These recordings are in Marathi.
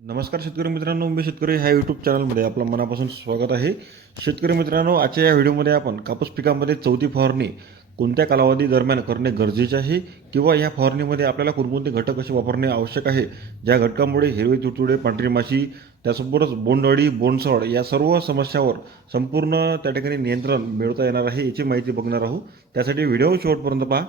नमस्कार शेतकरी मित्रांनो, मी शेतकरी ह्या यूट्यूब चॅनलमध्ये आपलं मनापासून स्वागत आहे. शेतकरी मित्रांनो, आजच्या या व्हिडिओमध्ये आपण कापूस पिकामध्ये चौथी फवारणी कोणत्या कालावधी दरम्यान करणे गरजेचे आहे किंवा या फवारणीमध्ये आपल्याला कोणकोणते घटक कसे वापरणे आवश्यक आहे, ज्या घटकांमुळे हिरवे तुडतुडे, पांढरी माशी, त्यासोबतच बोंडअळी, बोंडसड या सर्व समस्यावर संपूर्ण त्या ठिकाणी नियंत्रण मिळवता येणार आहे, याची माहिती बघणार आहोत. त्यासाठी व्हिडिओ शेवटपर्यंत पहा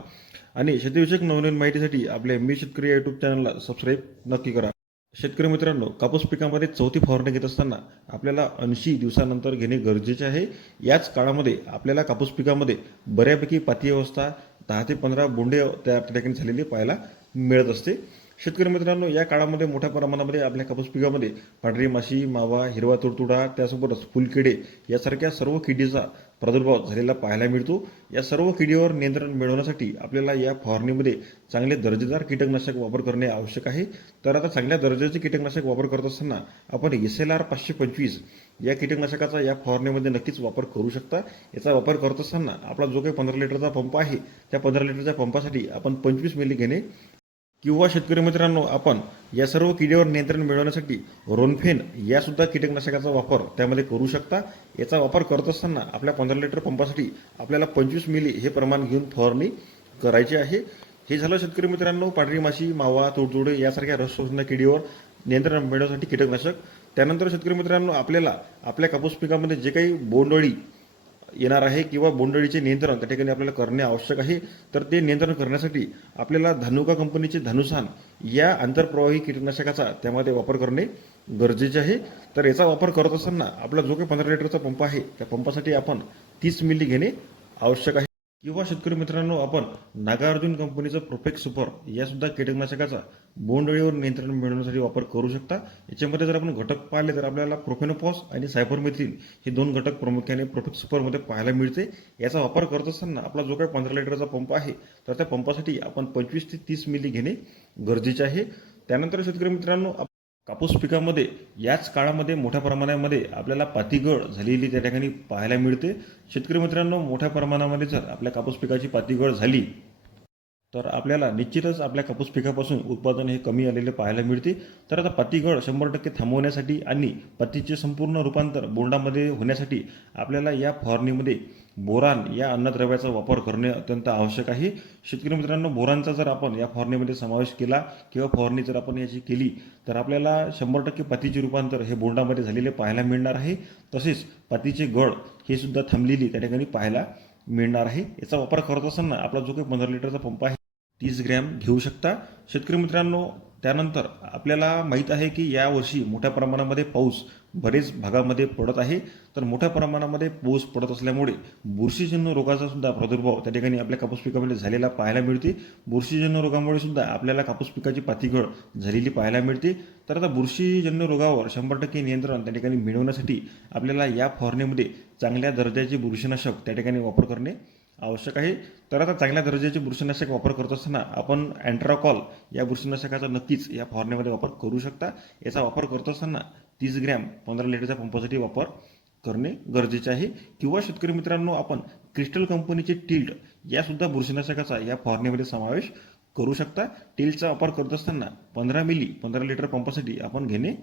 आणि शेतीविषयक नवनवीन माहितीसाठी आपल्या मी शेतकरी या यूट्यूब चॅनलला सबस्क्राईब नक्की करा. शेतकरी मित्रांनो, कापूस पिकामध्ये चौथी फवारणी घेत असताना आपल्याला 80 दिवसानंतर घेणे गरजेचे आहे. याच काळामध्ये आपल्याला कापूस पिकामध्ये बऱ्यापैकी पाती अवस्था 10 ते 15 बोंडे त्या ठिकाणी झालेली पाहायला मिळत असते. शेतकरी मित्रांनो, या काळामध्ये मोठ्या प्रमाणामध्ये आपल्या कापूस पिकामध्ये पांढरी माशी, मावा, हिरवा तुडतुडा, त्यासोबतच फुलकिडे यासारख्या सर्व किडीचा प्रादुर्भाव झालेला पाहायला मिळतो. या सर्व किडीवर नियंत्रण मिळवण्यासाठी आपल्याला या फवारणीमध्ये चांगले दर्जेदार कीटकनाशक वापर करणे आवश्यक आहे. तर आता चांगल्या दर्जाचे कीटकनाशक वापर करत असताना आपण SLR 525 या कीटकनाशकाचा या फवारणीमध्ये नक्कीच वापर करू शकता. याचा वापर करत असताना आपला जो काही 15 लिटरचा पंप आहे, त्या 15 लिटरच्या पंपासाठी आपण 25 मिली घेणे किंवा शेतकरी मित्रांनो, आपण या सर्व किडीवर नियंत्रण मिळवण्यासाठी रोनफेन यासुद्धा कीटकनाशकाचा वापर त्यामध्ये करू शकता. याचा वापर करत असताना आपल्या 15 लिटर पंपासाठी आपल्याला 25 मिली हे प्रमाण घेऊन फवारणी करायची आहे. हे झालं शेतकरी मित्रांनो पांढरी माशी, मावा, तुडतुडे यासारख्या रस शोषणाऱ्या किडीवर नियंत्रण मिळवण्यासाठी कीटकनाशक. त्यानंतर शेतकरी मित्रांनो, आपल्याला आपल्या कापूस पिकामध्ये जे काही बोंडअळी येणार आहे किंवा बोंडअळीचे नियंत्रण त्या ठिकाणी आपल्याला करणे आवश्यक आहे. तर ते नियंत्रण करण्यासाठी आपल्याला धानुका कंपनीचे धानुसान या आंतरप्रवाही कीटकनाशकाचा त्यामध्ये वापर करणे गरजेचे आहे. तर याचा वापर करत असताना आपला जो काही 15 लिटरचा पंप आहे, त्या पंपासाठी आपण 30 मिली घेणे आवश्यक आहे. किंवा शेतकरी मित्रांनो, आपण नागार्जुन कंपनीचं प्रोफेक्ट सुपर यासुद्धा कीटकनाशकाचा बोंडअळीवर नियंत्रण मिळवण्यासाठी वापर करू शकता. याच्यामध्ये जर आपण घटक पाहिले तर आपल्याला प्रोफेनोफॉस आणि सायपरमेथ्रिन हे दोन घटक प्रामुख्याने प्रोफेक्ट सुपरमध्ये पाहायला मिळते. याचा वापर करत असताना आपला जो काही 15 लिटरचा पंप आहे, तर त्या पंपासाठी आपण 25 ते 30 मिली घेणे गरजेचे आहे. त्यानंतर शेतकरी मित्रांनो, कापूस पिकामध्ये याच काळामध्ये मोठ्या प्रमाणामध्ये आपल्याला पातीगळ झालेली त्या ठिकाणी पाहायला मिळते. शेतकरी मित्रांनो, मोठ्या प्रमाणामध्ये जर आपल्या कापूस पिकाची पातीगळ झाली तर आपल्याला निश्चितच आपल्या कापूस पिकापासून उत्पादन हे कमी आलेले पाहायला मिळते. तर आता पातीगळ 100% थांबवण्यासाठी आणि पातीचे संपूर्ण रूपांतर बोंडामध्ये होण्यासाठी आपल्याला या फवारणीमध्ये बोरान या अन्नद्रव्याचा वापर करणे अत्यंत आवश्यक आहे. शेतकरी मित्रांनो, बोरानचा जर आपण या फवारणीमध्ये समावेश केला किंवा फवारणी जर आपण याची केली तर आपल्याला 100% पातीचे रूपांतर हे बोंडामध्ये झालेले पाहायला मिळणार आहे. तसेच पातीचे गळ हे सुद्धा थांबलेली त्या ठिकाणी पाहायला मिळणार आहे. याचा वापर करत असताना आपला जो काही 15 लिटरचा पंप आहे 30 ग्रॅम घेऊ शकता. शेतकरी मित्रांनो, त्यानंतर आपल्याला माहीत आहे की यावर्षी मोठ्या प्रमाणामध्ये पाऊस बरेच भागामध्ये पडत आहे. तर मोठ्या प्रमाणामध्ये पाऊस पडत असल्यामुळे बुरशीजन्य रोगाचा सुद्धा प्रादुर्भाव त्या ठिकाणी आपल्या कापूस पिकामध्ये झालेला पाहायला मिळते. बुरशीजन्य रोगामुळे सुद्धा आपल्याला कापूस पिकाची पातीगळ झालेली पाहायला मिळते. तर आता बुरशीजन्य रोगावर 100% नियंत्रण त्या ठिकाणी मिळवण्यासाठी आपल्याला या फवारणीमध्ये चांगल्या दर्जाचे बुरशीनाशक त्या ठिकाणी वापर करणे आवश्यक आहे. तर आता चांगल्या दर्जाचे बुरशीनाशक वापर करत असताना आपण अँट्राकॉल या बुरशीनाशकाचा नक्कीच या फवारणीमध्ये वापर करू शकता. याचा वापर करत असताना 30 ग्रॅम 15 लिटरच्या पंपासाठी वापर करणे गरजेचे आहे. किंवा शेतकरी मित्रांनो, आपण क्रिस्टल कंपनीचे टिल्ट यासुद्धा बुरशीनाशकाचा या फवारणीमध्ये समावेश करू शकता. टिल्टचा वापर करत असताना 15 मिली 15 लिटर पंपासाठी आपण घेणे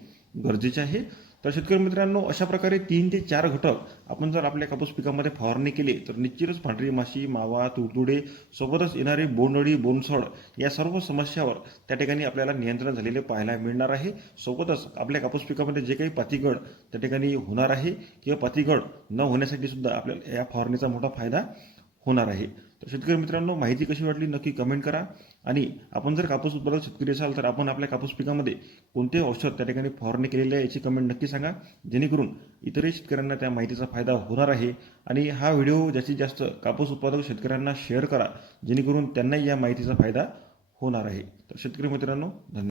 गरजेचे आहे. तर शेतकरी मित्रांनो, अशा प्रकारे 3 ते 4 घटक आपण जर आपल्या कापूस पिकामध्ये फवारणी केली तर निश्चितच पांढरी माशी, मावा, तुडतुडे सोबतच येणारी बोंडअळी, बोंडसड या सर्व समस्यावर त्या ठिकाणी आपल्याला नियंत्रण झालेले पाहायला मिळणार आहे. सोबतच आपल्या कापूस पिकामध्ये जे काही पातीगळ त्या ठिकाणी होणार आहे किंवा पातीगळ न होण्यासाठी सुद्धा आपल्याला या फवारणीचा मोठा फायदा होणार आहे. तर शेतकरी मित्रांनो, माहिती कशी वाटली नक्की कमेंट करा. आणि आपण जर कापूस उत्पादक शेतकरी असाल तर आपण आपल्या कापूस पिकामध्ये कोणते औषध त्या ठिकाणी फवारणी केलेले आहे याची कमेंट नक्की सांगा, जेणेकरून इतरही शेतकऱ्यांना त्या माहितीचा फायदा होणार आहे. आणि हा व्हिडिओ जास्तीत जास्त कापूस उत्पादक शेतकऱ्यांना शेअर करा, जेणेकरून त्यांनाही या माहितीचा फायदा होणार आहे. तर शेतकरी मित्रांनो, धन्यवाद.